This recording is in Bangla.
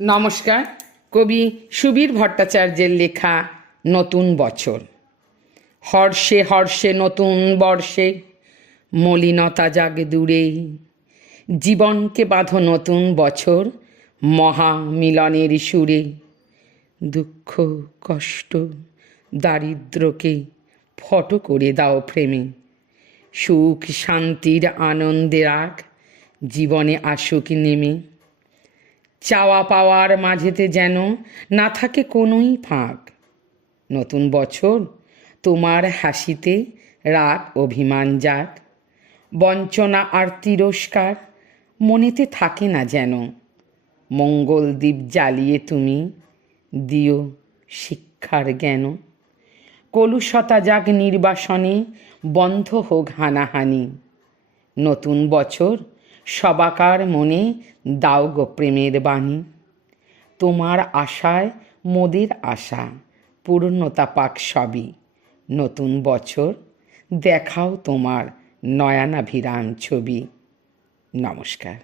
নমস্কার। কবি সুবীর ভট্টাচার্যের লেখা নতুন বছর। হর্ষে হর্ষে নতুন বর্ষে মলিনতা জাগে দূরে, জীবনকে বাঁধো নতুন বছর মহামিলনের সুরে। দুঃখ কষ্ট দারিদ্র্যকে ফটো করে দাও ফ্রেমে, সুখ শান্তির আনন্দের রাগ জীবনে আসুক নেমে। চাওয়া পাওয়ার মাঝেতে যেন না থাকে কোনোই ফাঁক। নতুন বছর তোমার হাসিতে রাগ অভিমান যাক, বঞ্চনা আর তিরস্কার মনেতে থাকে না যেন। মঙ্গল দ্বীপ জ্বালিয়ে তুমি দিও শিক্ষার জ্ঞান। কলুষতা যাক নির্বাসনে, বন্ধ হোক হানাহানি। নতুন বছর সবাকার মনে দাও গো প্রেমের বাণী। তোমার আশায় মোদের আশা পূর্ণতা পাক সবই। নতুন বছর দেখাও তোমার নয়নাভিরাম ছবি। নমস্কার।